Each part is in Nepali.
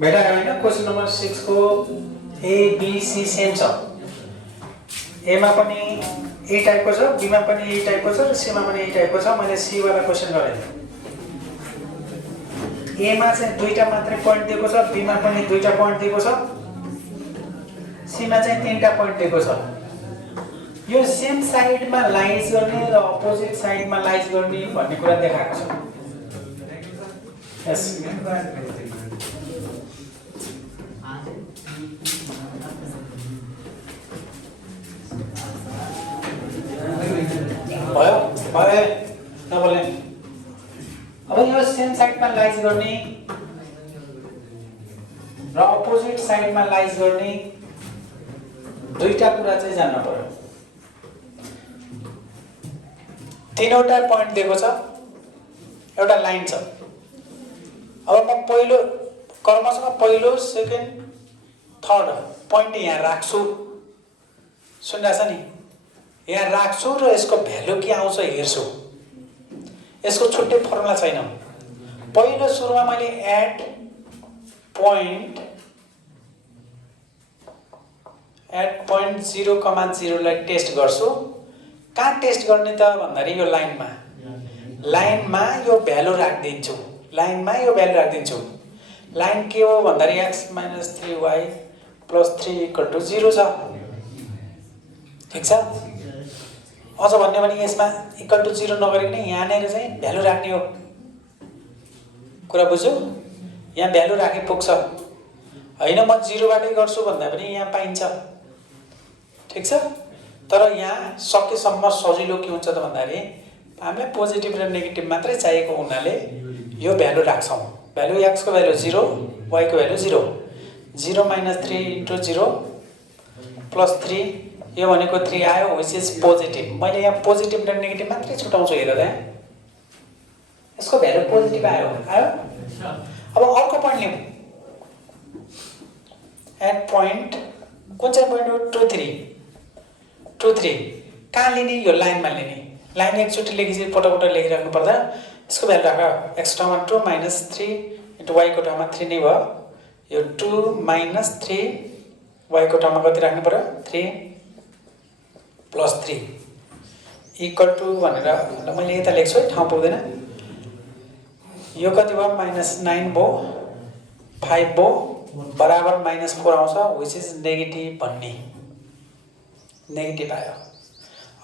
भेटायो हैन क्वेशन नम्बर 6 को ए बी सी सेम छ ए मा पनि ए टाइपको छ बी मा पनि ए टाइपको छ र सी मा पनि ए टाइपको छ मैले सी वाला क्वेशन गरे ए मा चाहिँ दुईटा मात्रै पोइन्ट दिएको छ बी मा पनि दुईटा पोइन्ट दिएको छ सी मा चाहिँ तीनटा पोइन्ट दिएको छ यो सेम साइडमा लाइज गर्ने र अपोजिट साइडमा लाइज गर्ने भन्ने कुरा देखाएको छ यस भयो भयो तपाईले अब यो सेम साइडमा लाइज गर्ने र अपोजिट साइडमा लाइज गर्ने दुईटा कुरा चाहिँ जान्न पर्यो तीनवटा पोइन्ट दिएको छ एउटा लाइन छ अब म पहिलो कर्मसँग पहिलो सेकेन्ड थर्ड पोइन्ट यहाँ राख्छु सुन्दैछ नि यहाँ राख्छु र यसको भ्यालु के आउँछ हेर्छु यसको छुट्टै फर्मुला छैन पहिलो सुरुमा मैले एट पोइन्ट 0,0 लाई टेस्ट गर्छु कहाँ टेस्ट गर्ने त भन्दाखेरि यो लाइनमा यो भ्यालु राख्दिन्छु लाइन के हो भन्दाखेरि x - 3y + 3 = 0 छ ठीक छ अझ भन्ने भने यसमा =0 नगरिकन यहाँनेर चाहिँ भ्यालु राख्ने हो कुरा बुझ्यौ यहाँ भ्यालु राखे पुग्छ हैन म 0 बाटै गर्छु भन्दा पनि यहाँ पाइन्छ ठीक छ तर यहाँ सकेसम्म सजिलो के हुन्छ त भन्दाखेरि हामीलाई पोजिटिभ र नेगेटिभ मात्रै चाहिएको हुनाले यो भ्यालु राख्छौं भ्यालु x को भ्यालु 0 y को भ्यालु 0 0 - 3 * 0 + 3 यो भनेको 3 आयो व्हिच इज पोजिटिभ मैले यहाँ पोजिटिभ र नेगेटिभ मात्रै छुटाउँछु हेर त यसको भ्यालु पोजिटिभ आयो अब अर्को पोइन्ट लिऊ एट पोइन्ट कुन चाहिँ पोइन्ट हो 2 3 कहाँ लिने यो लाइनमा लिने लाइन एकचोटि लेखेपछि पटपट लेखिराख्नु पर्दा यसको भ्यालु राख x ठाउँमा 2 - 3 * y को ठाउँमा 3 नै भयो यो 2 - 3 y को ठाउँमा कति राख्नु पर्यो 3 + 3 = भनेर मैले यता लेख्छु है ठाउँ पुग्दैन यो कति भयो -9 भयो 5 भयो बराबर -4 आउँछ व्हिच इज नेगेटिभ भन्ने नेगेटिभ आयो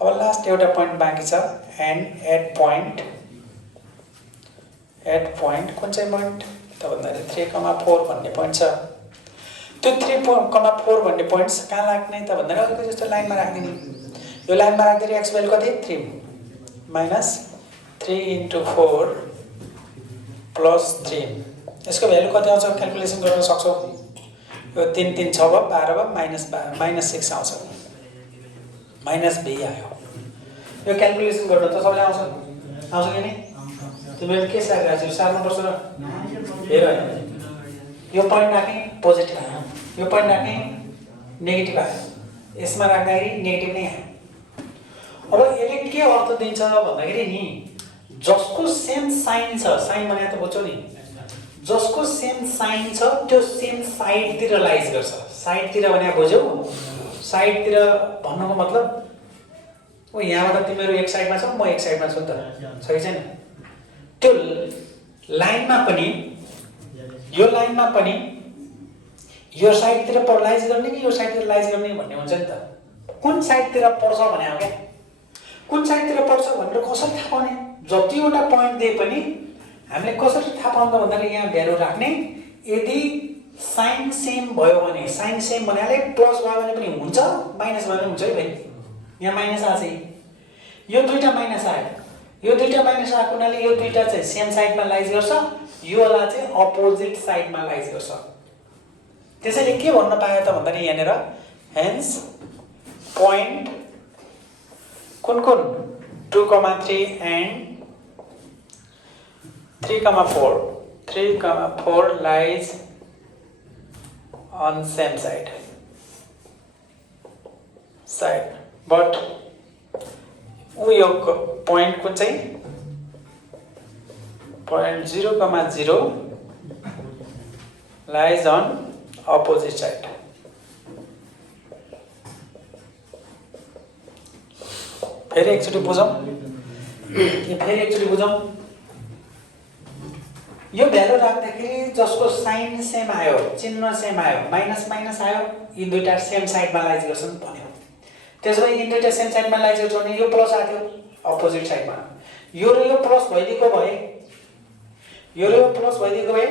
अब लास्ट एउटा पोइन्ट बाँकी छ एन्ड एट पोइन्ट कुन चाहिँ पोइन्ट त भन्दाखेरि 3,4 भन्ने पोइन्ट छ त्यो 3,4 भन्ने पोइन्ट्स कहाँ लाग्ने त भन्दाखेरि अलिकति जस्तो लाइनमा राख्दिने यो लाइनमा राख्दाखेरि x भ्यालु कति 3 - 3 * 4 + 3 यसको भ्यालु कति आउँछ क्याल्कुलेसन गर्न सक्छौ यो 3 3 6 भयो 12 भयो -6 आउँछ -b आयो यो क्याल्कुलेसन गर्न त सबैले आउँछ कि नि तिमीले के सार्नु सार्नु पर्छ र हेर यो पोइन्ट राख्ने पोजिटिभ आयो यो पोइन्ट राख्ने नेगेटिभ आयो यसमा राख्दाखेरि नेगेटिभ नै आयो अब यसले के अर्थ दिन्छ भन्दाखेरि नि जसको सेम साइन छ साइन भने त बुझ्छौ नि जसको सेम साइन छ त्यो सेम साइडतिर लाइज गर्छ साइडतिर भने बुझ्यौ साइडतिर भन्नुको मतलब ओ यहाँबाट तिमीहरु एक साइडमा छौ म एक साइडमा छु नि त छ कि छैन त्यो लाइनमा पनि यो लाइनमा पनि यो साइडतिर लाइज गर्ने कि यो साइडतिर लाइज गर्ने भन्ने हुन्छ नि त कुन साइडतिर पर्छ भने हो क्या कुन साइडतिर पर्छ भनेर कसरी थाहा पाउने जतिवटा पोइन्ट दिए पनि हामीले कसरी थाहा पाउँदा भन्दाखेरि यहाँ भ्यालु राख्ने यदि साइन सेम भयो भने साइन सेम भन्नाले प्लस भयो भने पनि हुन्छ माइनस भयो भने हुन्छ है भाइ यहाँ माइनस आछ यो दुईटा माइनस आयो यो दुईटा माइनस आएको हुनाले यो दुईटा चाहिँ सेम साइडमा लाइज गर्छ यो वाला चाहिँ अपोजिट साइडमा लाइज गर्छ त्यसैले के भन्न पायो त भन्दाखेरि यहाँनेर हेन्स पोइन्ट कुन 2,3 and 3,4 lies on same side but we point कुन चाहिँ point 0,0 lies on opposite side. फेरि एकचोटि बुझौँ, यो भ्यालु राख्दाखेरि जसको साइन सेम आयो, चिन्ह सेम आयो, माइनस माइनस आयो, यी दुईटा सेम साइडमा लाइज गर्छन् भन्यो। त्यसो भए यी दुईटा सेम साइडमा लाइज गर्छ भने यो प्लस आथ्यो अपोजिट साइडमा, यो र यो प्लस भइदिएको भए, यो र यो प्लस भइदिएको भए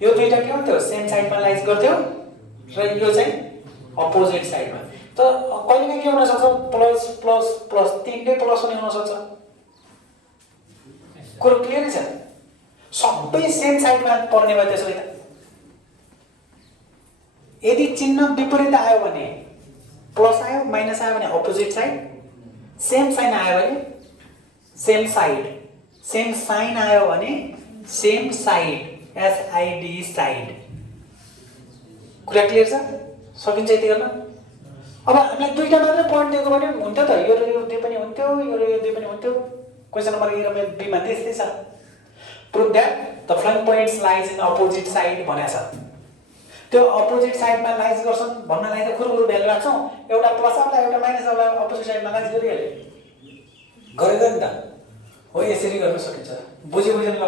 यो दुईटा के हुन्थ्यो, सेम साइडमा लाइज गर्थ्यो र यो चाहिँ अपोजिट साइडमा। त कहिलेकाहीँ के हुन सक्छ, प्लस प्लस प्लस तीनटै प्लस पनि हुन सक्छ। कुरो क्लियर छ, सबै सेम साइडमा पर्ने भयो। त्यसो भए त यदि चिन्ह विपरीत आयो भने, प्लस आयो माइनस आयो भने अपोजिट साइड, सेम साइन आयो भने सेम साइड, सेम साइन आयो भने सेम साइड, SID साइड। कुरा क्लियर छ, सकिन्छ यति गर्न। अब हामीलाई दुईटा मात्रै पोइन्ट दिएको भने हुन्थ्यो त, यो र यो दुई पनि हुन्थ्यो, यो र यो दुई पनि हुन्थ्यो। क्वेसन नम्बर ए र बी मा त्यस्तै छ। Prove that the following points lies in opposite side भनेको छ। त्यो अपोजिट साइडमा लाइज गर्छन् भन्नलाई त कुरो भ्यालु राख्छौँ, एउटा प्लस आउला एउटा माइनस आउला, अपोजिट साइडमा लाइज गरिहाल्यो, गरेको नि त हो। यसरी गर्न सकिन्छ। बुझेन ल,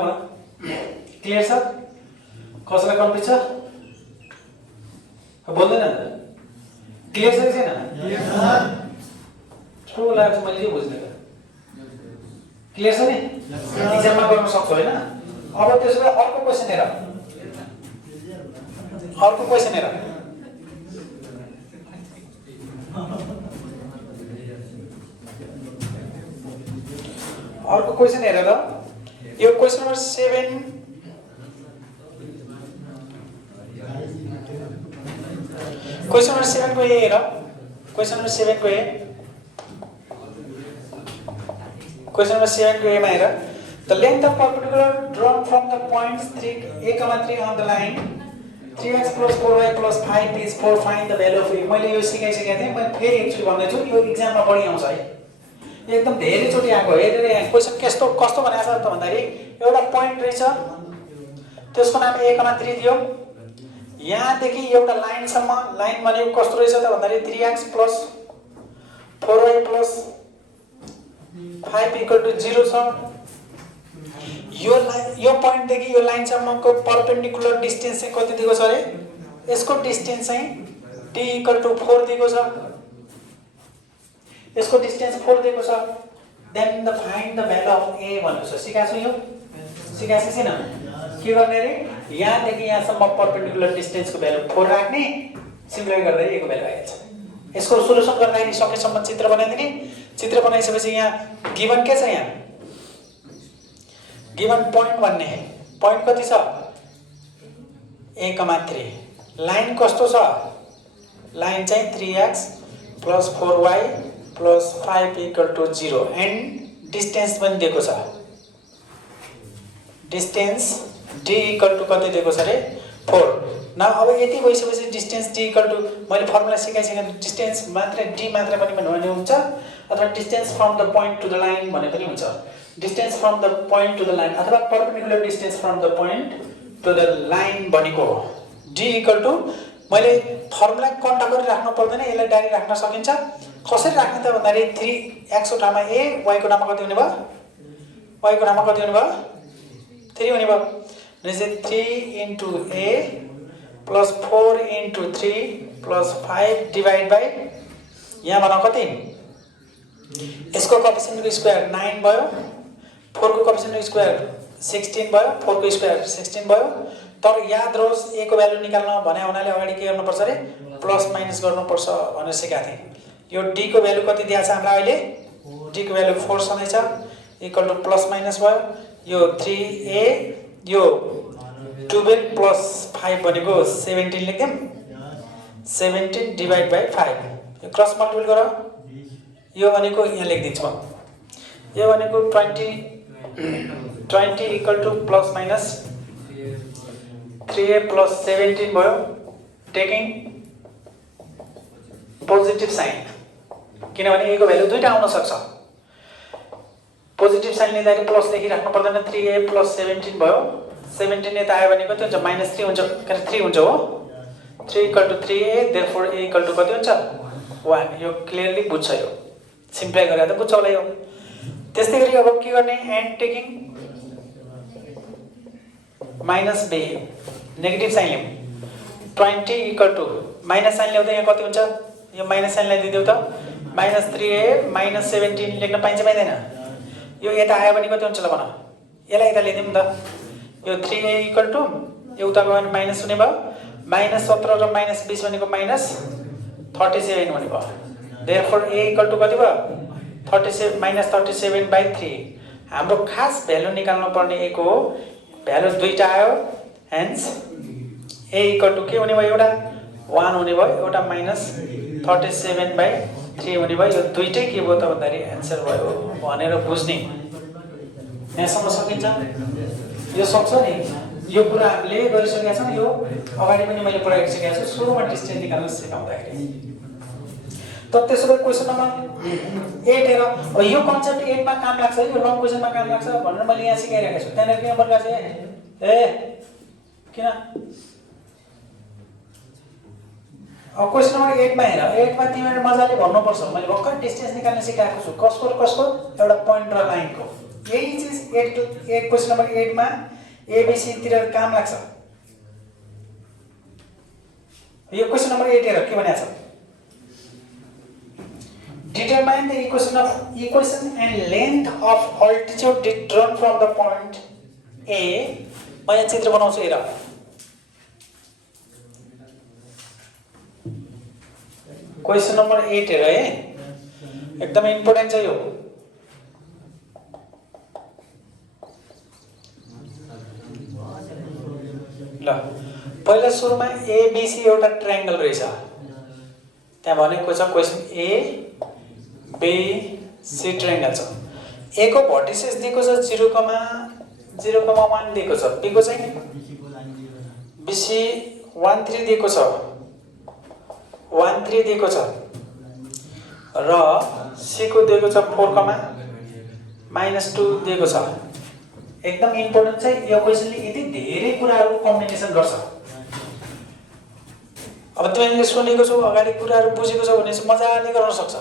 क्लियर छ? कसैलाई कन्फ्युज छ? बोल्दैन नि, क्लियर छ कि छैन? ठुलो लाग्छ, मैले के बुझ्ने त, क्लियर छ नि? इक्जाममा गर्न सक्छु होइन? अब त्यसो भए अर्को क्वेसन हेर, अर्को क्वेसन हेर। अर्को क्वेसन हेरेर यो क्वेसन नम्बर 7 क्वेसन नम्बर 7 को ए हेर। क्वेसन नम्बर 7 को ए, क्वेसन नम्बर 7 को ए मा हेर। The length of perpendicular drawn from the points 3a, 3 on the line 3x plus 4y plus 5 is 4, find the value of a। मैले यो सिकाइसकेको थिएँ, मैले फेरि एकचोटि भन्दैछु, यो इक्जाममा बढी आउँछ है, एकदम धेरैचोटि आएको। हेरेर यहाँ क्वेसन कस्तो भनेको छ त भन्दाखेरि, एउटा पोइन्ट रहेछ, त्यसको नाम a, 3 दियो। यहाँदेखि एउटा लाइनसम्म, लाइन भनेको कस्तो रहेछ त भन्दाखेरि 3x plus 4y plus 5 equal to 0 छ। यो पोइन्टदेखि यो लाइनसम्मको परपेन्डिकुलर डिस्टेन्स चाहिँ कति दिएको छ अरे? यसको डिस्टेन्स चाहिँ d equal to 4 दिएको छ, यसको डिस्टेन्स 4 दिएको छ। Then the find the value of a भनेको छ। सिकाएको छु, यो सिकाएको छैन? के गर्ने अरे, यहाँदेखि यहाँसम्म परपेन्डिकुलर डिस्टेन्सको भ्यालु 4 राख्ने, सिम्प्लिफाई गर्दा a को भ्यालु आइहाल्छ। यसको सोलुसन गर्दाखेरि सकेसम्म चित्र बनाइदिने। चित्र बनाइसकेपछि यहाँ गिभन के छ, यहाँ गिभन पोइन्ट भन्ने, पोइन्ट कति छ? a, 3। लाइन कस्तो छ? लाइन चाहिँ 3x plus 4y plus 5 equal to 0 and distance पनि दिएको छ। डिस्टेन्स d equal to कति दिएको छ अरे? 4। न अब यति भइसकेपछि डिस्टेन्स d equal to, मैले फर्मुला सिकाइसकेँ, डिस्टेन्स मात्र d मात्र पनि भन्ने हुन्छ, अथवा distance from the point to the line भने पनि हुन्छ। Distance from the point to the line अथवा perpendicular distance from the point to the line भनेको d equal to, मैले फर्मुला कन्टा गरी राख्नु पर्दैन, यसलाई डाइरेक्ट राख्न सकिन्छ। कसरी राख्ने त भन्दाखेरि 3x को ठाउँमा a, y को ठाउँमा कति हुने भयो? y को ठाउँमा कति हुने भयो? 3 हुने भयो। भनेपछि 3 into a plus 4 into 3 plus 5 divide by, यहाँ भन कति? यसको कोएफिसिएन्टको स्क्वायर 9 भयो, 4 को कोएफिसिएन्टको स्क्वायर 16 भयो, 4 को स्क्वायर 16 भयो। तर याद रहोस्, a को भ्यालु निकाल्न भने हुनाले अगाडि के गर्नुपर्छ अरे? प्लस माइनस गर्नुपर्छ भनेर सिकाएको थिएँ। यो d को भ्यालु कति दिएको छ हामीलाई अहिले? d को भ्यालु 4 सधैँ छ, इक्वल टु प्लस माइनस भयो। यो 3a, यो 12 प्लस 5 भनेको 17 लेख्यौँ, 17 डिभाइड बाई 5, यो क्रस मल्टिपल गर। यो भनेको यहाँ लेखिदिन्छु म, यो भनेको 20 equal to plus minus 3a plus 17 भयो, टेकिङ पोजिटिभ साइन, किनभने a को भ्यालु दुईटा आउन सक्छ। पोजिटिभ साइन लिँदाखेरि प्लस लेखिराख्नु पर्दैन, 3a plus 17 भयो। 17 यता आयो भने कति हुन्छ -3 हुन्छ के 3 हुन्छ हो 3 = 3a देयरफोर a = कति हुन्छ 1 यो क्लियरली बुझ्छ यो सिम्प्लिफाई गरेर त बुझ्छ होला यो त्यस्तै गरी अब के गर्ने and taking -b negative sign ल्याउँ 20 = माइनस साइन ल्याउँदा यहाँ कति हुन्छ यो माइनस साइन ल्याइदिदेऊ त -3a -17 लेख्न पाइन्छ पाइदैन यो यता आयो भने कति हुन्छ ल भन यसलाई यता ल्याइदिउँ त यो 3a = यो उता गयो भने माइनस हुने भयो -17 र -20 भनेको -37 हुने भयो देयरफोर a = कति भयो 37 -37/3 हाम्रो खास भ्यालु निकाल्नु पर्ने a को भ्यालु दुईटा आयो हेन्स a = के हुने भयो एउटा 1 हुने भयो एउटा -37/3 हुने भयो यो दुईटै के भयो त भन्दाखेरि एन्सर भयो भनेर बुझ्ने यहाँसम्म सकिन्छ यो सक्छ नि यो कुरा हामीले गरिसकेका छौँ यो अगाडि पनि मैले पढाइसकेको छु सुरुमा डिस्टेन्स निकाल्न सिकाउँदाखेरि त त्यसो भए क्वेशन नम्बर 8 हेर यो कन्सेप्ट 8 मा काम लाग्छ यो लङ क्वेशनमा काम लाग्छ भनेर मैले यहाँ सिकाइरहेको छु त्यहाँ के नम्बर गाछ ए किन अब क्वेशन नम्बर 8 मा हेर 8 मा तिमीले मजाले भन्नुपर्छ मैले भर्खर डिस्टेन्स निकाल्न सिकाएको छु कसको र कसको एउटा पोइन्ट र लाइनको यही चीज 8 क्वेशन नम्बर 8 मा एबीसी तिर काम लाग्छ यो क्वेशन नम्बर 8 हेर के भनेको छ Determine the equation and length of altitude drawn from the point A. म यहाँ चित्र बनाउँछु हेर क्वेशन नम्बर 8 हेर है एकदमै इम्पोर्टेन्ट छ यो ल पहिला सुरुमा एबीसी एउटा ट्रायंगल रहेछ त्यहाँ भनेको छ question A B C triangle छ ए को भर्टिसेस दिएको छ 0,1 दिएको छ बी को चाहिँ बीसी 13 दिएको छ 13 दिएको छ र सी को दिएको छ 4,-2 दिएको छ एकदम इम्पोर्टेन्ट छ यो क्वेशनले यति धेरै कुराहरु कम्बिनेसन गर्छ अब तिमीले सुनेको छौ अगाडि कुराहरु बुझेको छौ भने चाहिँ मजाले गर्न सक्छ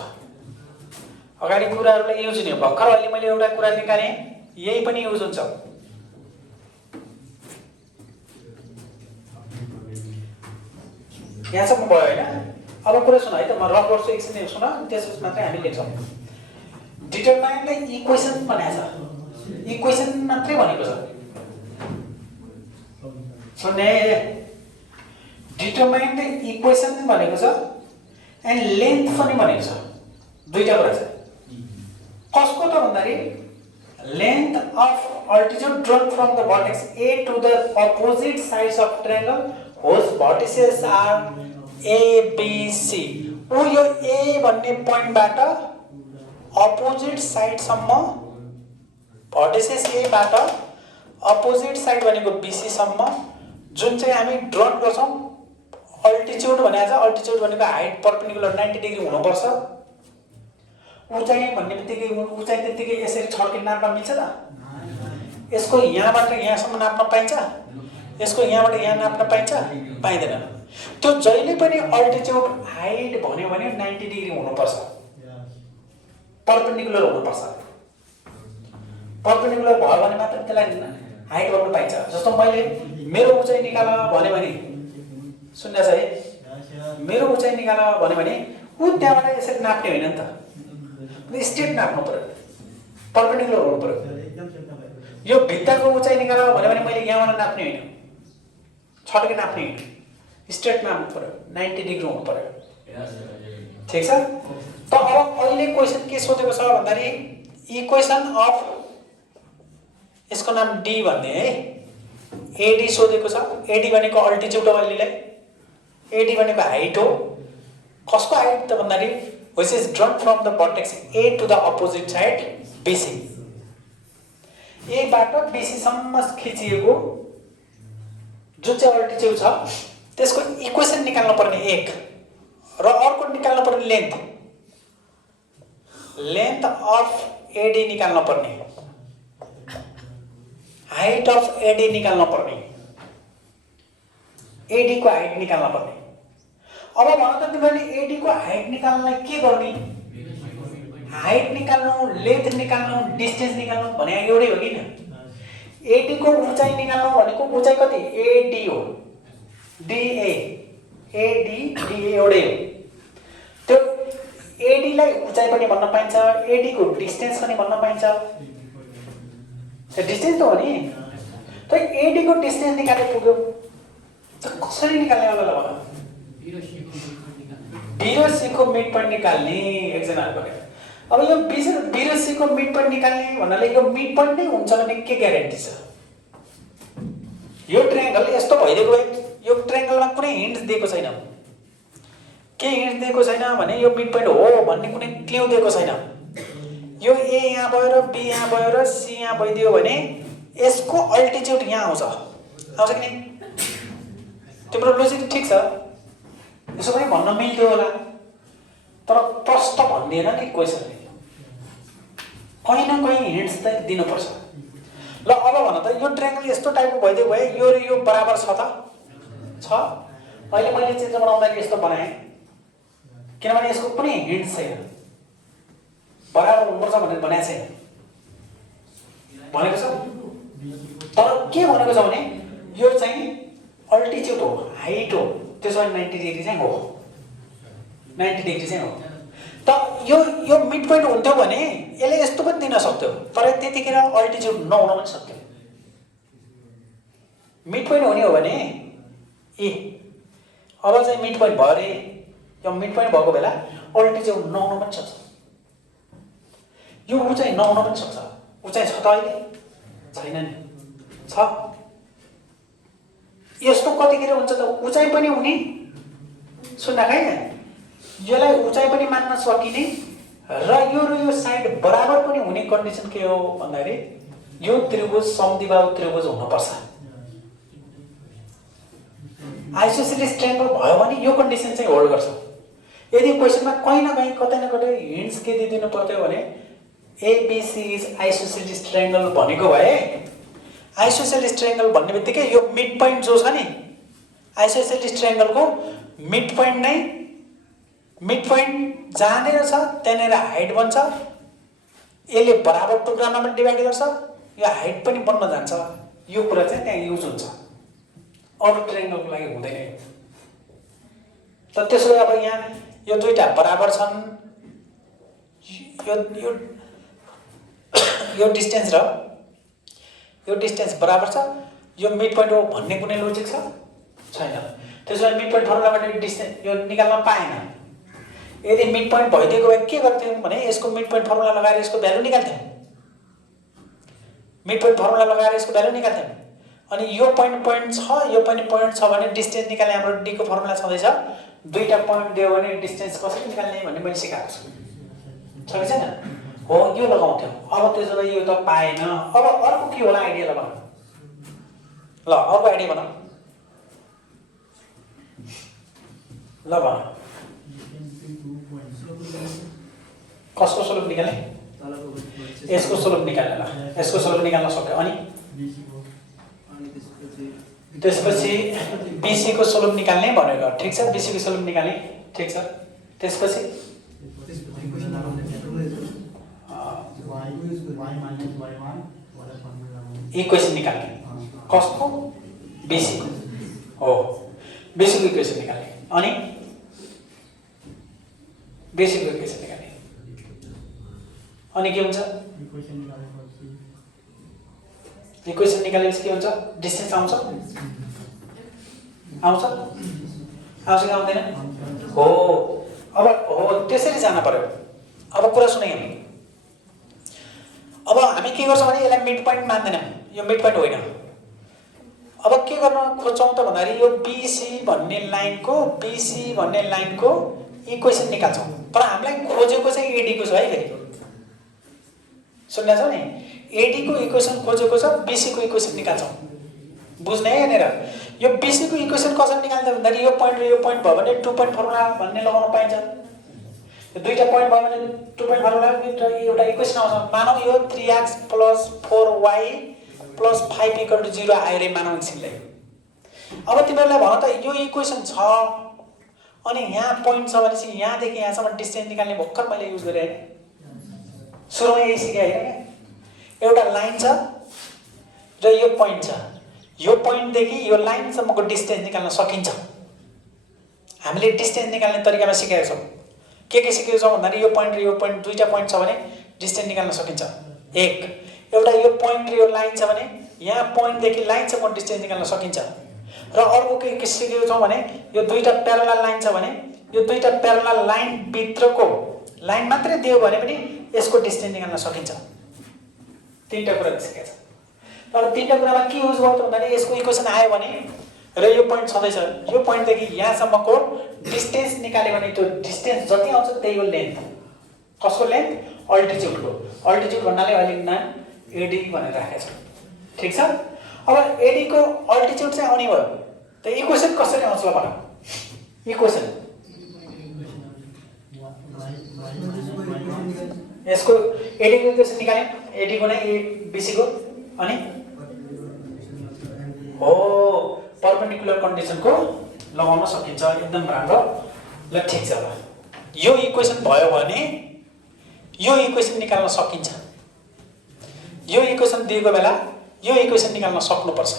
अगाडि कुराहरुलाई युज हुने भर्खर अहिले मैले एउटा कुरा निकाले यही पनि युज हुन्छ यहाँसम्म भयो हैन अब कुरा सुन है त म रफ गर्छु एकछिन सुन त्यसपछि मात्रै हामी लेख्छौं डिटरमाइन द इक्वेसन भनेको छ इक्वेसन मात्रै भनेको छ सुन्ने डिटरमाइन द इक्वेसन भनेको छ एन्ड लेन्थ पनि भनेको छ दुईटा कुरा छ कसको त भन्दाखेरि length of altitude drawn from the vertex A to the opposite sides of triangle whose vertices are A, B, C. ओ यो A भन्ने पोइन्टबाट अपोजिट साइड सम्म vertices A बाट अपोजिट साइड भनेको BC सम्म जुन चाहिँ हामी ड्रन गर्छौं अल्टिट्युड भनेको छ अल्टिट्युड भनेको हाइट परपेन्डिकुलर 90 डिग्री हुनु पर्छ उचाइ भन्ने बित्तिकै उचाइ त्यतिकै यसरी छड्के नाप्न मिल्छ त यसको यहाँबाट यहाँसम्म नाप्न पाइन्छ यसको यहाँबाट यहाँ नाप्न पाइन्छ पाइदैन त्यो जहिले पनि अल्टिट्युड हाइट भन्यो भने 90 डिग्री हुनु पर्छ परपेन्डिकुलर हुनु पर्छ परपेन्डिकुलर भयो भने मात्र त्यसलाई हाइट गर्न पाइन्छ जस्तो मैले मेरो उचाइ निकाल भने सुन्नुस् है मेरो उचाइ निकाल भने उ त्यहाँबाट यसरी नाप्ने हैन नि त स्ट्रेट नाप्नु पर्यो परपेन्डिकुलर हुनु पर्यो यो भित्रको उचाइ निकाल भने मैले यहाँबाट नाप्ने हैन छड्के नाप्ने हैन स्ट्रेट नाप्नु पर्यो 90 डिग्री हुनु पर्यो ठीक छ त अब अहिले क्वेशन के सोधेको छ भन्दाखेरि इक्वेसन अफ यसको नाम डी भन्ने है एडी सोधेको छ एडी भनेको अल्टिट्युड हो अहिलेलाई एडी भनेको हाइट हो कसको हाइट त भन्दाखेरि which is drawn from the vertex A to the opposite side BC A बाट BC सम्म खिचिएको जुन चाहिँ अल्टिट्युड छ त्यसको इक्वेसन निकाल्नु पर्ने एक र अर्को निकाल्नु पर्ने लेन्थ अफ एडी निकाल्नु पर्ने हाइट अफ एडी निकाल्न पर्ने, एडी को हाइट निकाल्न पर्ने। अब भन त तिमीहरूले एडी को हाइट निकाल्नलाई के गर्ने? हाइट निकाल्नु, लेन्थ निकाल्नु, डिस्टेन्स निकाल्नु भने एउटै हो किन? एडी को उचाइ निकाल्नु भनेको उचाइ कति? एडी हो, डीए, एडी डीए एउटै हो। त्यो एडी लाई उचाइ पनि भन्न पाइन्छ, एडी को डिस्टेन्स पनि भन्न पाइन्छ। त्यो डिस्टेन्स त हो नि। त एडी को डिस्टेन्स निकाले पुग्यो त कसरी निकाल्ने होला भन? बी र सी को मिड पोइन्ट निकाल्ने एकजनाले भने। अब यो बी र सी को मिड पोइन्ट निकाल्ने भन्नाले यो मिड पोइन्ट नै हुन्छ भने के ग्यारेन्टी छ? यो ट्रायंगल यस्तो भइदिएको भए यो ट्रायंगलमा कुनै हिन्ट दिएको छैन, के हिन्ट दिएको छैन भने यो मिड पोइन्ट हो भन्ने कुनै क्लु दिएको छैन। यो ए यहाँ भयो र बी यहाँ भयो र सी यहाँ भइदियो भने यसको अल्टिट्युड यहाँ आउँछ, आउँछ कि नि? तिम्रो लोजिक ठिक छ, यसो पनि भन्न मिल्थ्यो होला, तर प्रश्न भन्दैन कि क्वेसनले कहीँ न कहीँ हिन्ट्स त दिनुपर्छ। ल अब भन त यो ट्रायंगल यस्तो टाइपको भइदियो भए यो र यो बराबर छ त? छ। अहिले मैले चित्र बनाउँदाखेरि यस्तो बनाएँ किनभने यसको कुनै हिन्ट छैन, बराबर हुनुपर्छ भनेर भनेको छैन, भनेको छ। तर के भनेको छ भने यो चाहिँ अल्टिट्युड हो, हाइट हो, त्यसो भने 90 डिग्री चाहिँ हो, 90 डिग्री चाहिँ हो। त यो मिड पोइन्ट हुन्थ्यो भने यसले यस्तो पनि दिन सक्थ्यो, तर त्यतिखेर अल्टिट्युड नहुन पनि सक्थ्यो। मिड पोइन्ट हुने हो भने ए अब चाहिँ मिड पोइन्ट भयो अरे, यो मिड पोइन्ट भएको बेला अल्टिट्युड नहुन पनि सक्छ, यो उचाइ नहुन पनि सक्छ। उचाइ छ त अहिले? छैन नि, छ। यस्तो कतिखेर हुन्छ त उचाइ पनि हुने, सुन्न खाएन? यसलाई उचाइ पनि मान्न सकिने र यो साइड बराबर पनि हुने कन्डिसन के हो भन्दाखेरि यो त्रिभुज समद्विबाहु त्रिभुज हुनुपर्छ। आइसोसेलेस ट्रायंगल भयो भने यो कन्डिसन चाहिँ होल्ड गर्छ। यदि क्वेसनमा कहीँ न कहीँ कतै न कतै हिन्ट्स के दिनु पर्थ्यो भने एबीसी इज आइसोसेलेस ट्रायंगल भनेको भए, आइसोसेलेस ट्रायंगल भन्ने बित्तिकै यो मिड पोइन्ट जो छ नि, आइसोसेलेस ट्रायंगलको मिड पोइन्ट नै, मिड पोइन्ट जहाँनिर छ त्यहाँनिर हाइट बन्छ, यसले बराबर टुक्रामा पनि डिभाइड गर्छ, यो हाइट पनि बन्न जान्छ। यो कुरा चाहिँ त्यहाँ युज हुन्छ, अरू ट्रायंगलको लागि हुँदैन। त त्यसो भए अब यहाँ यो दुईटा बराबर छन्, यो डिस्टेन्स र यो डिस्टेन्स बराबर छ, यो मिड पोइन्ट हो भन्ने कुनै लोजिक छ? छैन। त्यसो भए मिड पोइन्ट फर्मुलाबाट डिस्टेन्स यो निकाल्न पाएन। यदि मिड पोइन्ट भइदिएको भए के गर्थ्यौँ भने यसको मिड पोइन्ट फर्मुला लगाएर यसको भ्यालु निकाल्थ्यौँ, मिड पोइन्ट फर्मुला लगाएर यसको भ्यालु निकाल्थ्यौँ। अनि यो पोइन्ट छ, यो पनि पोइन्ट छ भने डिस्टेन्स निकाल्ने हाम्रो डी को फर्मुला छँदैछ, दुईटा पोइन्ट दियो भने डिस्टेन्स कसरी निकाल्ने भन्ने मैले सिकाएको छु, छ कि छैन? हो, यो लगाउँथ्यौँ। अब त्यसो भए यो त पाएन, अब अर्को के होला आइडिया ल भन, ल अर्को आइडिया भन, ल भन कसको सोलुप निकाल्ने? यसको सोलुप निकाल्ने। ल यसको सोलुप निकाल्न सक्यो, अनि त्यसपछि बीसी को सोलुप निकाल्ने भनेको ठिक छ, बीसी को सोलुप निकाल्ने ठिक छ। त्यसपछि इक्वेसन निकाल्ने कसको? बीसी को हो, बीसी को इक्वेसन निकाल्ने, अनि बीसी को इक्वेसन निकाल्ने, अनि के हुन्छ? इक्वेसन निकालेपछि के हुन्छ? डिस्टेन्स आउँछ, आउँछ, आउँछ कि आउँदैन? हो, अब हो त्यसरी जान पर्यो। अब कुरा सुनै हामी, अब हामी के गर्छौँ भने यसलाई मिड पोइन्ट मान्दैनौँ, यो मिड पोइन्ट होइन। अब के गर्न खोज्छौँ त भन्दाखेरि यो बीसी भन्ने लाइनको इक्वेसन निकाल्छौँ, तर हामीलाई खोजेको चाहिँ एडी को छ है। फेरि सुन्दै छौ नि, एडी को इक्वेसन खोजेको छ, बीसी को इक्वेसन निकाल्छौँ। बुझ्ने है यहाँनिर? यो बीसी को इक्वेसन कसरी निकाल्छ भन्दाखेरि यो पोइन्ट र यो पोइन्ट भयो भने 2 पोइन्ट फर्मुला भन्ने लगाउन पाइन्छ। यो दुईटा पोइन्ट भयो भने 2 पोइन्ट फर्मुला र एउटा इक्वेसन आउँछ। मानौ यो 3x + 4y plus 5 equal to 0 आयो रे मानौँ एकछिनलाई। अब तिमीहरूलाई भन त यो इक्वेसन छ अनि यहाँ पोइन्ट छ भनेपछि यहाँदेखि यहाँसम्म डिस्टेन्स निकाल्ने भर्खर मैले युज गरेँ हैन। सुरुमा यही सिकाएँ हैन। एउटा लाइन छ र यो पोइन्ट छ। यो पोइन्टदेखि यो लाइनसम्मको डिस्टेन्स निकाल्न सकिन्छ। हामीले डिस्टेन्स निकाल्ने तरिकामा सिकाएका छौँ। के सिकेको छौँ भन्दाखेरि यो पोइन्ट र यो पोइन्ट दुईटा पोइन्ट छ भने डिस्टेन्स निकाल्न सकिन्छ। एक एउटा यो पोइन्ट र यो लाइन छ भने यहाँ पोइन्टदेखि लाइनसम्म डिस्टेन्स निकाल्न सकिन्छ। र अर्को के सिकेको छौँ भने यो दुईटा प्यारलल लाइन छ भने यो दुईटा प्यारलल लाइन भित्रको लाइन मात्रै दियो भने पनि यसको डिस्टेन्स निकाल्न सकिन्छ। तीनटा कुरा सिकेको छ। तर तीनटा कुरामा के युज गर्छ भन्दाखेरि यसको इक्वेसन आयो भने र यो पोइन्ट छँदैछ, यो पोइन्टदेखि यहाँसम्मको डिस्टेन्स निकाल्यो भने त्यो डिस्टेन्स जति आउँछ त्यही हो लेन्थ। कसको लेन्थ? अल्टिट्युडको। अल्टिट्युड भन्नाले अहिले नाम एडी भनेर राखेको छ। ठिक छ। अब एडी को अल्टिट्युड चाहिँ आउने भयो। त इक्वेसन कसरी आउँछ ल भन। इक्वेसन यसको एडी को इक्वेसन निकाल्यौँ। एडी को नै एबीसी को अनि हो परपेन्डिकुलर कन्डिसनको लगाउन सकिन्छ। एकदम राम्रो। ल ठीक छ। ल यो इक्वेसन भयो भने यो इक्वेसन निकाल्न सकिन्छ। यो इक्वेसन दिएको बेला यो इक्वेसन निकाल्न सक्नुपर्छ।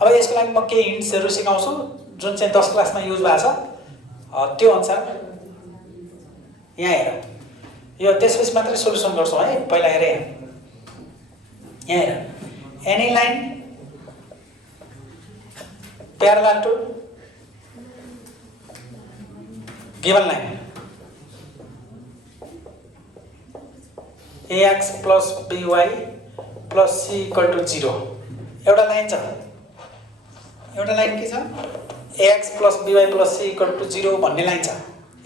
अब यसको लागि म केही हिन्ट्सहरू सिकाउँछु जुन चाहिँ 10 क्लासमा युज भएको छ त्यो अनुसार यहाँ हेर। यो त्यसपछि मात्रै सोलुसन गर्छौँ है। पहिला हेर यहाँ हेर। Any line parallel to given line ax plus by plus c equal to 0। एउटा लाइन छ। एउटा लाइन के छ? ax plus by plus c equal to 0 भन्ने लाइन छ।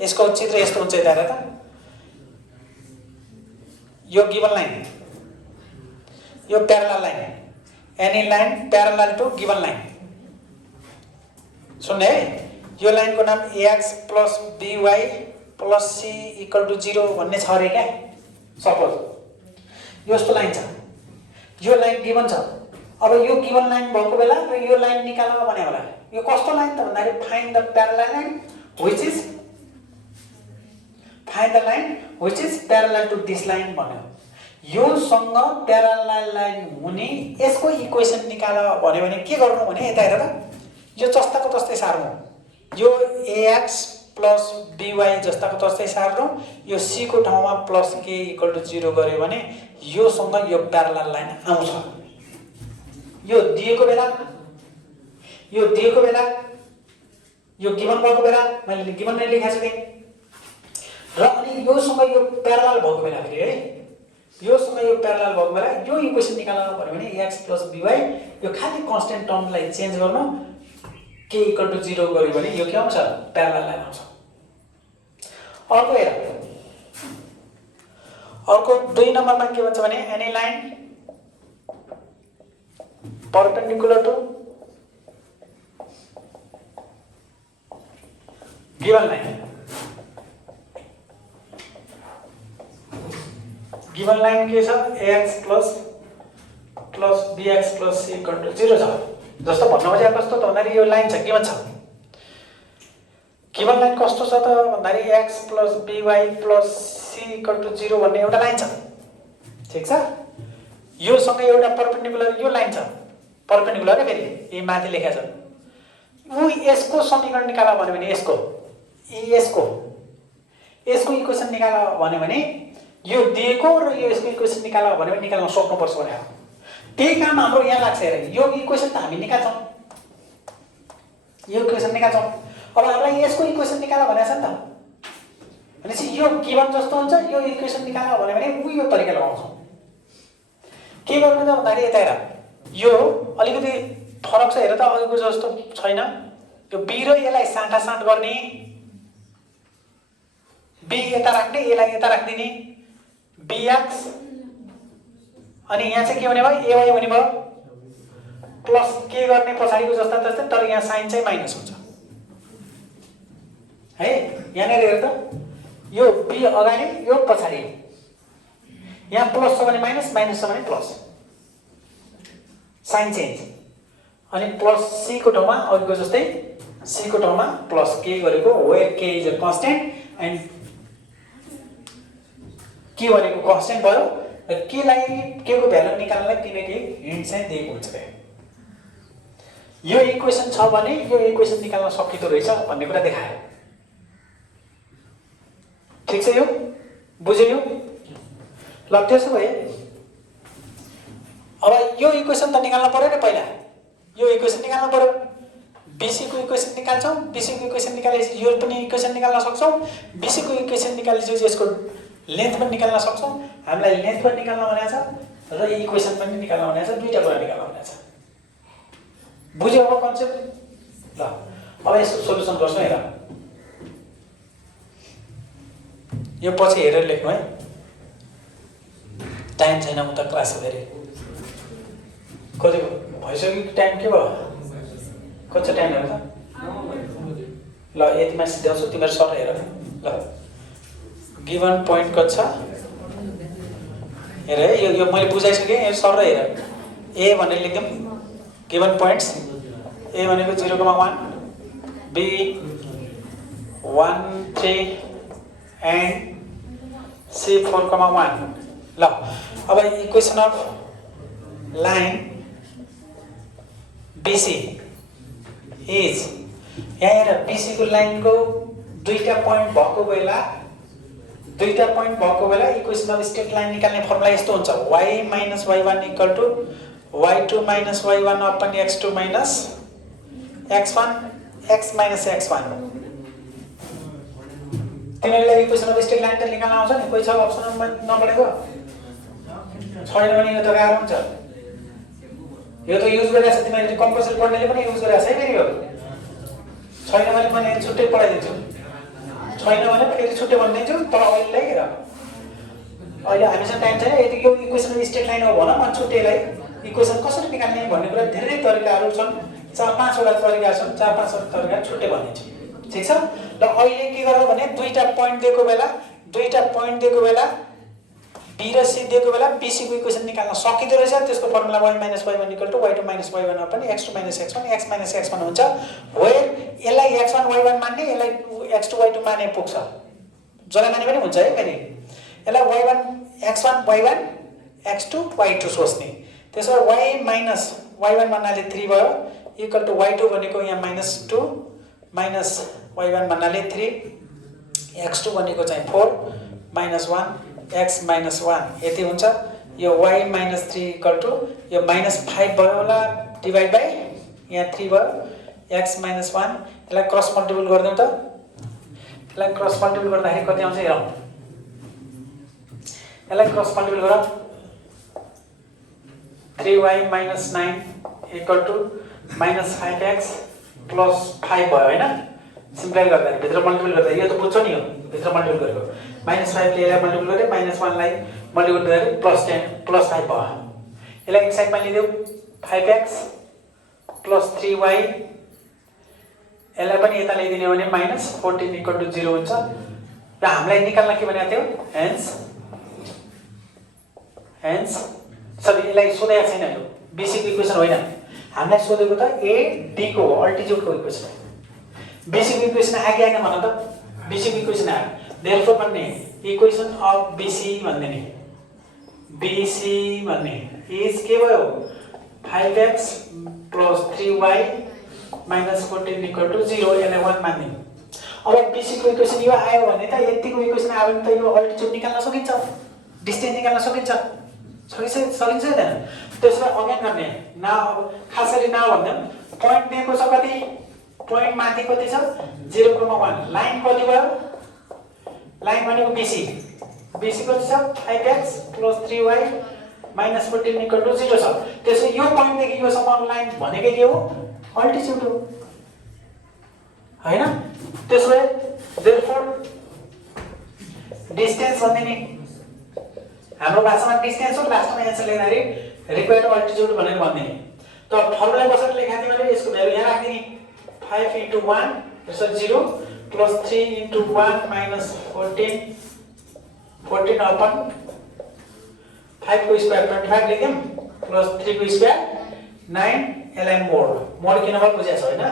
यसको चित्र यस्तो हुन्छ। हेर त यो गिवन लाइन यो parallel line. Any line parallel to given line. सुन्ने है। यो लाइनको नाम ax plus by plus c equal to 0 भन्ने छ रे क्या। सपोज यो यस्तो लाइन छ। यो लाइन गिवन छ। अब यो गिवन लाइन भएको बेला र यो लाइन निकाल्न भने होला। यो कस्तो लाइन त भन्दाखेरि find the parallel line which is parallel to this line भन्यो। यो सँग प्यारलल लाइन हुने यसको इक्वेसन निकाल भन्यो भने के गर्नु भने यता हेर त। यो जस्ताको तस्तै सार्नु। यो ax प्लस by जस्ताको तस्तै सार्नु। यो c को ठाउँमा प्लस k इक्वल टु 0 गर्यो भने यो सँग यो प्यारलल लाइन आउँछ। यो दिएको बेला यो गिवन भएको बेला मैले गिवन नै लेखेको छु त्यही। र अनि यो सँग यो प्यारलल भएको बेला फेरि है यो सँग यो प्यारलल भएको बेला यो इक्वेसन निकाल्न भन्यो भने ax प्लस by यो खाली कन्स्टेन्ट टर्मलाई चेन्ज गर्नु k इक्वल टु 0 गर्यो भने यो के आउँछ? प्यारलल लाइन आउँछ। अर्को हेर। अर्को 2 नम्बरमा के भन्छ भने any line perpendicular to given line. Given line के छ? ax plus bx plus c equal to 0 छ। जस्तो भन्नु खोजेको कस्तो त भन्दाखेरि यो लाइन छ गिवन छ। गिवन लाइन कस्तो छ त भन्दाखेरि x plus by plus c equal to 0 भन्ने एउटा लाइन छ। ठीक छ। यो सँग एउटा परपेन्डिकुलर यो लाइन छ। परपेन्डिकुलर है फेरि यही माथि लेखेको छ। उ यसको समीकरण निकाल भन्यो भने यसको इक्वेसन निकाल भन्यो भने यो दिएको र यो यसको इक्वेसन निकाल भन्यो भने निकाल्न सक्नुपर्छ भने त्यही काम हाम्रो यहाँ लाग्छ। हेर यो इक्वेसन त हामी निकाल्छौँ। यो इक्वेसन निकाल्छौँ। अब हामीलाई यसको इक्वेसन निकाल भनेछ नि त। भनेपछि यो गिवन जस्तो हुन्छ। यो इक्वेसन निकाल भन्यो भने उ यो तरिका लगाउँछौँ। के गर्नु त भन्दाखेरि यता हेर। यो अलिकति फरक छ। हेर त अघिको जस्तो छैन। यो b र यसलाई साटासाट गर्ने। b यता राख्ने यसलाई यता राख्दिने bx अनि यहाँ चाहिँ के हुने भयो? ay हुने भयो। प्लस के गर्ने पछाडिको जस्ता तस्तै तर यहाँ साइन चाहिँ माइनस हुन्छ है। यहाँनिर हेर त यो b अगाडि यो पछाडि। यहाँ प्लस छ भने माइनस, माइनस छ भने प्लस। साइन चेन्ज अनि प्लस c को ठाउँमा अघिको जस्तै c को ठाउँमा प्लस k गरेको where k is a constant and के भनेको कन्स्टेन्ट भयो र k लाई k को भ्यालु निकाल्नलाई किनकि हिन्ट चाहिँ दिएको हुन्छ के यो इक्वेसन छ भने यो इक्वेसन निकाल्न सकिँदो रहेछ भन्ने कुरा देखायो ठीक छ यो बुझ्यो यो ल त्यसो भए अब यो इक्वेसन त निकाल्न पर्यो नि पहिला यो इक्वेसन निकाल्न पर्यो BC को इक्वेसन निकाल्छौं BC को इक्वेसन निकालेपछि यो पनि इक्वेसन निकाल्न सक्छौं BC को इक्वेसन निकालेपछि यसको लेन्थ पनि निकाल्न सक्छौं हामीलाई लेन्थ पनि निकाल्न भनेको छ र इक्वेसन पनि निकाल्न भनेको छ दुईटा कुरा निकाल्न भनेको छ बुझ्यो अब कन्सेप्ट ल अब यसको सोलुसन गर्छौं हेर यो पछि हेरेर लेख्नु है टाइम छैन उता क्लास हेरे कति भइसक्यो टाइम के भयो कति टाइम हो त ल यतिमा सिधाउँछु तिमीहरु सर हेर ल गिवन पोइन्ट कति छ हेर यो मैले बुझाइसके यो सर हेर a भनेर लेख्दिम गिवन पोइन्ट्स a भनेको 0,1 b 1 3 and c 4,1 ल अब equation of line BC is यहाँ हेर BC को लाइन को दुईटा पोइन्ट भएको बेला इक्वेसन अफ स्ट्रेट लाइन निकाल्ने फर्मुला यस्तो हुन्छ y minus y1 equal to y2 minus y1 upon x2 minus x1 x minus x1 तिमीलाई इक्वेसन अफ स्ट्रेट लाइन त निकाल्न आउँछ नि कोही छ अप्सनमा नपढेको छैन भने यो त गाह्रो हुन्छ यो त युज गरिरहेछ तिमीले कम्पल्सरी पढ्नेले पनि युज गरिरहेछ है फेरि यो छैन भने मैले छुट्टै पढाइदिन्छु छैन भने फेरि छुट्टै भनिदिन्छु तर अहिले हेर अहिले हामीसँग टाइम छैन यदि यो इक्वेसन स्ट्रेट लाइन हो भन म छुट्टैलाई इक्वेसन कसरी निकाल्ने भन्ने कुरा धेरै तरिकाहरू छन् 4-5 वटा तरिका छन् 4-5 तरिका छुट्टै भनिदिन्छु ठीक छ ल अहिले के गर्नु भने दुईटा पोइन्ट दिएको बेला B र C दिएको बेला BC को इक्वेसन निकाल्न सकिँदो रहेछ त्यसको formula y minus y1 equal to y2 minus y1 upon x2 minus x1 x minus x1 हुन्छ वेयर यसलाई x1 y1 मान्ने यसलाई x2 y2 माने पुग्छ जसलाई माने पनि हुन्छ है फेरि यसलाई y1 x1 y1 x2 y2 सोच्ने त्यसो भए y minus y1 भन्नाले 3 भयो इक्वल टु y2 भनेको यहाँ -2 minus y1 भन्नाले 3 x2 भनेको चाहिँ 4 -1 x minus 1 यति हुन्छ यो y minus 3 equal to यो -5 भयो होला डिवाइड बाइ यहाँ 3 भयो x minus 1 यसलाई क्रस मल्टिपल गर्दियौ त यसलाई क्रस मल्टिपल गर्दाखेरि कति आउँछ हेरौँ यसलाई क्रस मल्टिपल गर 3y minus 9 equal to -5x plus 5 भयो हैन सिम्प्लिफाई गर्दाखेरि भित्र मल्टिपल गर्दा यो त बुझ्छ नि यो भित्र मल्टिपल गरेको -5 ले यसलाई मल्टिपल गरे -1 लाई मल्टिपल गर्दाखेरि +5 भयो यसलाई एक साइडमा लिदियौ 5x + 3y यसलाई पनि यता ल्याइदिने हो भने -14 = 0 हुन्छ र हामीलाई निकाल्न के भनेको थियो हेन्स सरी यसलाई सोधेको छैन यो BC को इक्वेसन होइन हामीलाई सोधेको त a d को अल्टिट्युड को इक्वेसन BC को इक्वेसन आगे आएन भन त BC को इक्वेसन आयो देयरफोर भन्ने इक्वेसन अफ BC भन्ने नि BC भन्ने इज के भयो 5x + 3y - 14 = 0 यसलाई 1 मान्ने अब BC को इक्वेसन यो आयो भने त यतिको इक्वेसन आयो भने त यो अल्टिट्युड निकाल्न सकिन्छ डिस्टेन्स निकाल्न सकिन्छ सकिन्छ हैन त्यसलाई अगेन गर्ने न खासरी न भन्दा पॉइन्ट दिएको छ कति पॉइन्ट माथि कति छ 0,1 लाइन कति भयो लाइन भनेको BC कति छ 5x + 3y - 14 = 0 छ त्यसैले यो पॉइन्ट देखि यो सम्म लाइन भनेकै के हो अल्टिट्युड हो हैन त्यसैले देयरफोर डिस्टेन्स भन्ने नि हाम्रो भाषामा डिस्टेन्स हो लास्टमा एन्सर लेख्दाखेरि रिक्वायर्ड अल्टिट्युड भनेर भन्ने त फर्मुला कसरी लेखाथि भने यसको भ्यालु यहाँ राख्दिने 5 * 1 त्यसो 0 + 3 * 1 - 14 upon 5 को स्क्वायर 25 लेख्यौं + 3 को स्क्वायर 9 यसलाई मोड किन भयो बुझ्या छ हैन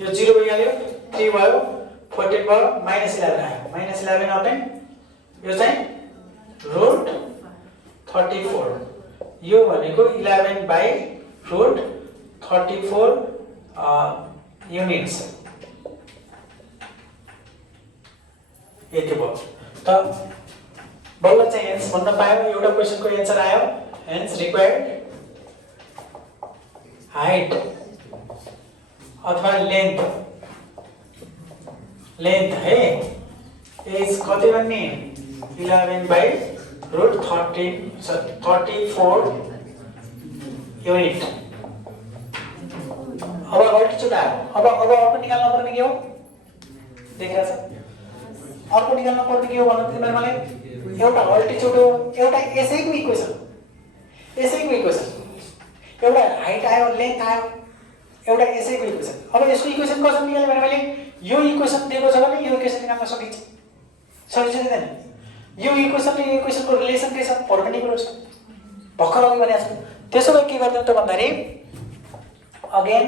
यो 0 भइहाल्यो 3 भयो 14 भयो -11 आयो -11 अपेन यो चाहिँ रुट 34 यो भनेको 11/√34 युनिट्स यति भयो त बल्ल चाहिँ हेन्स भन्न पायो एउटा क्वेशनको एन्सर आयो हेन्स रिक्वायर्ड हाइट अथवा लेन्थ है इज कति भन्ने 11/√34 युनिट अब अल्टिट्युड आयो अब अर्को निकाल्न पर्ने के हो देखिरा छ अर्को निकाल्न पर्ने के हो भन्नु तिमीले मलाई एउटा अल्टिट्युड हो एउटा यसैको इक्वेसन एउटा हाइट आयो लेन्थ आयो एउटा यसैको इक्वेसन अब यसको इक्वेसन कसरी निकाल्ने भने मैले यो इक्वेसन दिएको छ भने यो इक्वेसन निकाल्न सकिन्छ दिँदैन यो इक्वेसन र यो इक्वेसनको रिलेसन के छ परपेन्डिकुलर छ भर्खर अघि भनेको छु त्यसो भए के गर्दैन त भन्दाखेरि अगेन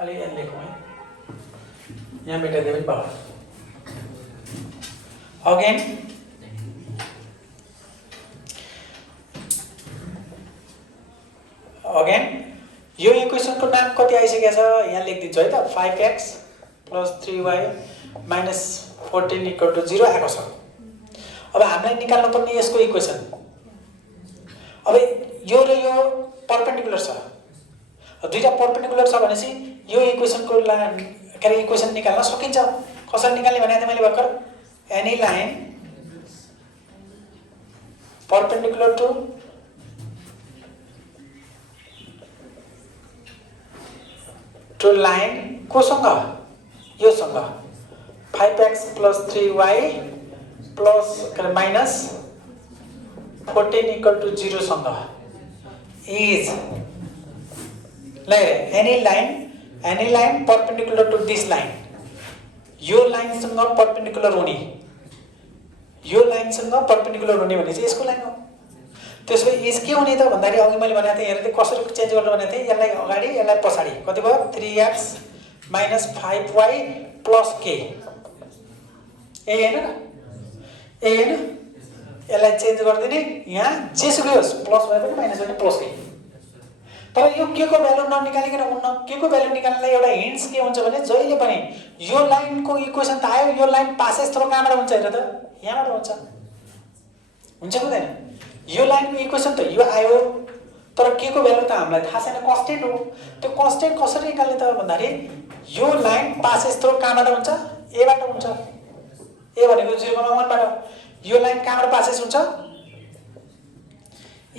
अलि यहाँ लेखौँ है यहाँ मेटाइदिए पनि भयो अगेन यो इक्वेसनको नाम कति आइसकेको छ यहाँ लेखिदिन्छु है त 5x + 3y - 14 = 0 आएको छ अब हामीलाई निकाल्नु पर्ने यसको इक्वेसन अब यो र यो परपेन्डिकुलर छ दुईटा परपेन्डिकुलर छ भनेपछि यो इक्वेसनको इक्वेसन निकाल्न सकिन्छ कसरी निकाल्ने भने मैले भर्खर any line perpendicular to line कोसँग योसँग 5x + 3y - 14 = 0 सँग is any line perpendicular to this line यो लाइनसँग परपेन्डिकुलर हुने भने चाहिँ यसको लाइन हो त्यसो भए इज के हुने त भन्दाखेरि अघि मैले भनेको थिएँ हेर्दै कसरी चेन्ज गर्नु भनेको थिएँ यसलाई अगाडि यसलाई पछाडि कति भयो 3x - 5y + k हैन यसलाई चेन्ज गरिदिने यहाँ जेसुकै होस् प्लस भए पनि माइनस भए पनि प्लस के तर यो के को भ्यालु ननिकालिकन हुन्न के को भ्यालु निकाल्नलाई एउटा हिन्ट्स के हुन्छ भने जहिले पनि यो लाइनको इक्वेसन त आयो यो लाइन पासेस थ्रो कहाँबाट हुन्छ हेर त यहाँबाट हुन्छ हुँदैन यो लाइनको इक्वेसन त यो आयो तर के को भ्यालु त हामीलाई थाहा छैन कन्स्टेन्ट हो त्यो कन्स्टेन्ट कसरी निकाल्ने त भन्दाखेरि यो लाइन पासेस थ्रो कहाँबाट हुन्छ ए बाट हुन्छ ए भनेको 0,1 बाट यो लाइन कहाँबाट पासेस हुन्छ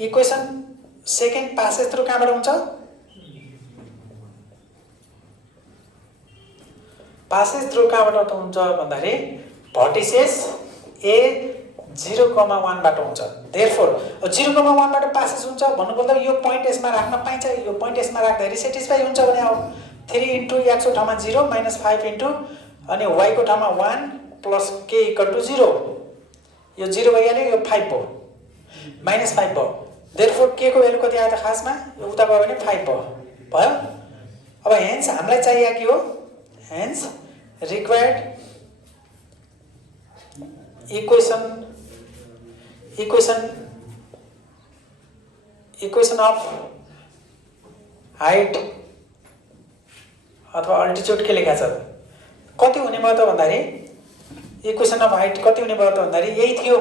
इक्वेसन सेकेन्ड पासेस थ्रु कहाँबाट हुन्छ पासेस थ्रु कहाँबाट हुन्छ भन्दाखेरि भर्टिसेस ए 0,1 बाट हुन्छ देयरफोर 0,1 बाट पासेस हुन्छ भन्नुपर्दा यो पोइन्ट यसमा राख्न पाइन्छ यो पोइन्ट यसमा राख्दाखेरि सेटिस्फाई हुन्छ भने अब 3 * x को ठाउँमा 0 - 5 * अनि y को ठाउँमा 1 + k = 0 यो 0 भइहाल्यो यो 5 भयो -5 भयो देयरफोर k को भ्यालु कति आयो त खासमा यो उता गयो भने 5 भयो अब हेन्स हामीलाई चाहिएको के हो hence required equation of height अथवा अल्टिट्युड के लेखा छ कति हुने भयो त भन्दाखेरि इक्वेसन अफ हाइट कति हुने भयो त भन्दाखेरि यही थियो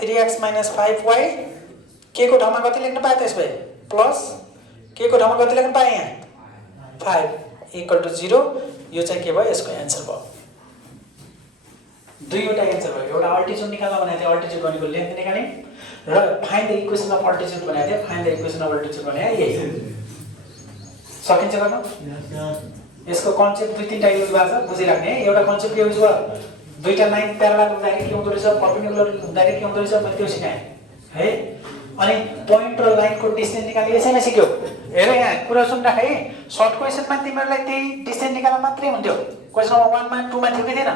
3x - 5y के को ठाउँमा कति लेख्न पाए त्यसै प्लस के को ठाउँमा कति लेख्न पाए यहाँ 5 = 0 यो चाहिँ के भयो यसको एन्सर भयो दुईवटा एन्सर भयो एउटा अल्टिट्युड निकाल्न भनेको थियो अल्टिट्युड भनेको लेन्थ निकाल्ने र find the equation of altitude भनेको थियो find the equation of altitude भने यही सकिन्छ गर्न यसको कन्सेप्ट दुई तीनटा युज भएको छ बुझिराख्ने एउटा कन्सेप्ट के युज भयो दुईटा लाइन प्यारलल हुँदाखेरि के हुँदो रहेछ परपेन्डिकुलर हुँदाखेरि के हुँदो रहेछ मैले त्यो सिकाएँ है अनि पोइन्ट र लाइनको डिस्टेन्स निकाल्ने यसैमा सिक्यो हेर यहाँ कुरा सुनिराख है सर्ट क्वेसनमा तिमीहरूलाई त्यही डिस्टेन्स निकाल्न मात्रै हुन्थ्यो क्वेसन नम्बर 1 मा 2 मा थियो कि थिएन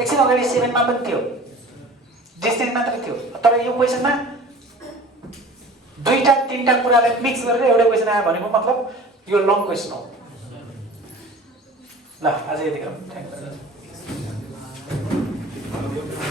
एकछिन अगाडि 7 मा पनि थियो डिस्टेन्स मात्रै थियो तर यो क्वेसनमा दुईटा तीनटा कुरालाई मिक्स गरेर एउटा क्वेसन आयो भनेको मतलब यो लङ क्वेसन हो। ल आज यति गरौँ। Thank you.